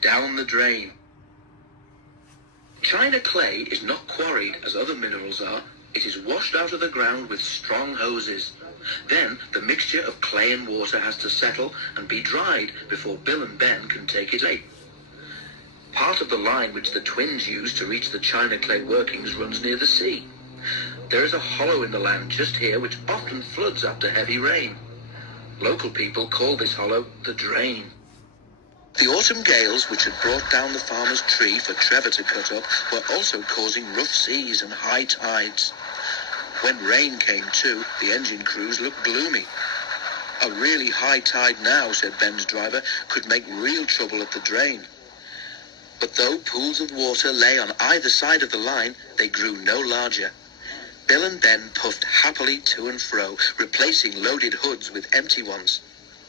down the drain. China clay is not quarried as other minerals are. It is washed out of the ground with strong hoses. Then the mixture of clay and water has to settle and be dried before Bill and Ben can take it away. Part of the line which the twins use to reach the China clay workings runs near the sea. There is a hollow in the land just here which often floods after heavy rain. Local people call this hollow the drain. The autumn gales which had brought down the farmer's tree for Trevor to cut up were also causing rough seas and high tides. When rain came too, the engine crews looked gloomy. A really high tide now, said Ben's driver, could make real trouble at the drain. But though pools of water lay on either side of the line, they grew no larger. Bill and Ben puffed happily to and fro, replacing loaded hoods with empty ones.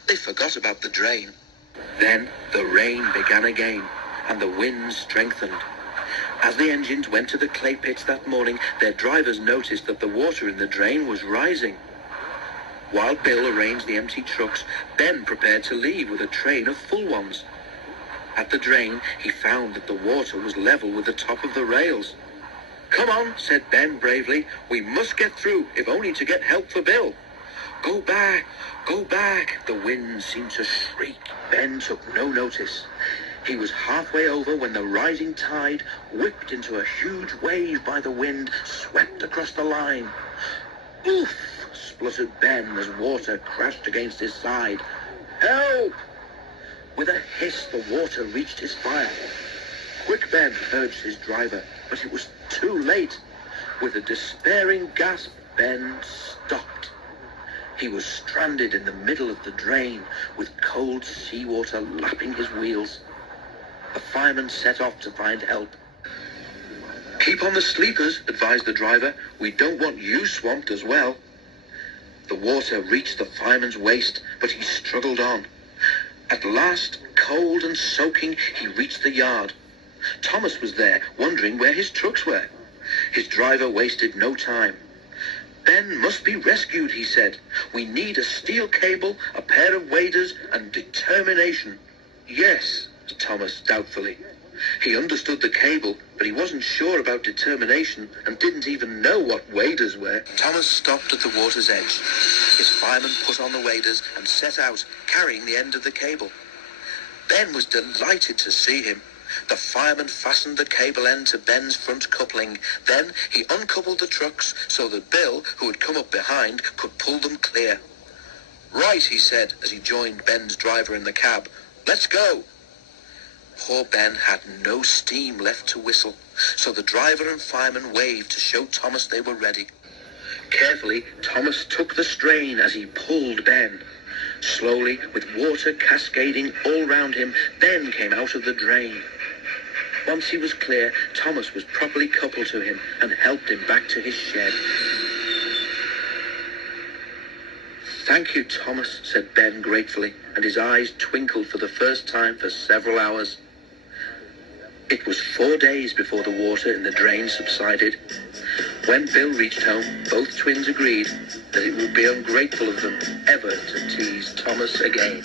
They forgot about the drain. Then the rain began again, and the winds strengthened. As the engines went to the clay pits that morning, their drivers noticed that the water in the drain was rising. While Bill arranged the empty trucks, Ben prepared to leave with a train of full ones. At the drain, he found that the water was level with the top of the rails. "Come on," said Ben bravely. "We must get through, if only to get help for Bill." "Go back, go back," the wind seemed to shriek. Ben took no notice. He was halfway over when the rising tide, whipped into a huge wave by the wind, swept across the line. "Oof!" spluttered Ben as water crashed against his side. "Help!" With a hiss, the water reached his fire. "Quick, Ben," urged his driver, but it was too late. With a despairing gasp, Ben stopped. He was stranded in the middle of the drain, with cold seawater lapping his wheels. The fireman set off to find help. "Keep on the sleepers," advised the driver. "We don't want you swamped as well." The water reached the fireman's waist, but he struggled on. At last, cold and soaking, he reached the yard. Thomas was there, wondering where his trucks were. His driver wasted no time. "Ben must be rescued," he said. "We need a steel cable, a pair of waders, and determination." "Yes," said Thomas doubtfully. He understood the cable, but he wasn't sure about determination and didn't even know what waders were. Thomas stopped at the water's edge. His fireman put on the waders and set out, carrying the end of the cable. Ben was delighted to see him. The fireman fastened the cable end to Ben's front coupling. Then he uncoupled the trucks so that Bill, who had come up behind, could pull them clear. "Right," he said as he joined Ben's driver in the cab. "Let's go." Poor Ben had no steam left to whistle, so the driver and fireman waved to show Thomas they were ready. Carefully, Thomas took the strain as he pulled Ben. Slowly, with water cascading all round him, Ben came out of the drain. Once he was clear, Thomas was properly coupled to him and helped him back to his shed. "Thank you, Thomas," said Ben gratefully, and his eyes twinkled for the first time for several hours. It was 4 days before the water in the drain subsided. When Bill reached home, both twins agreed that it would be ungrateful of them ever to tease Thomas again.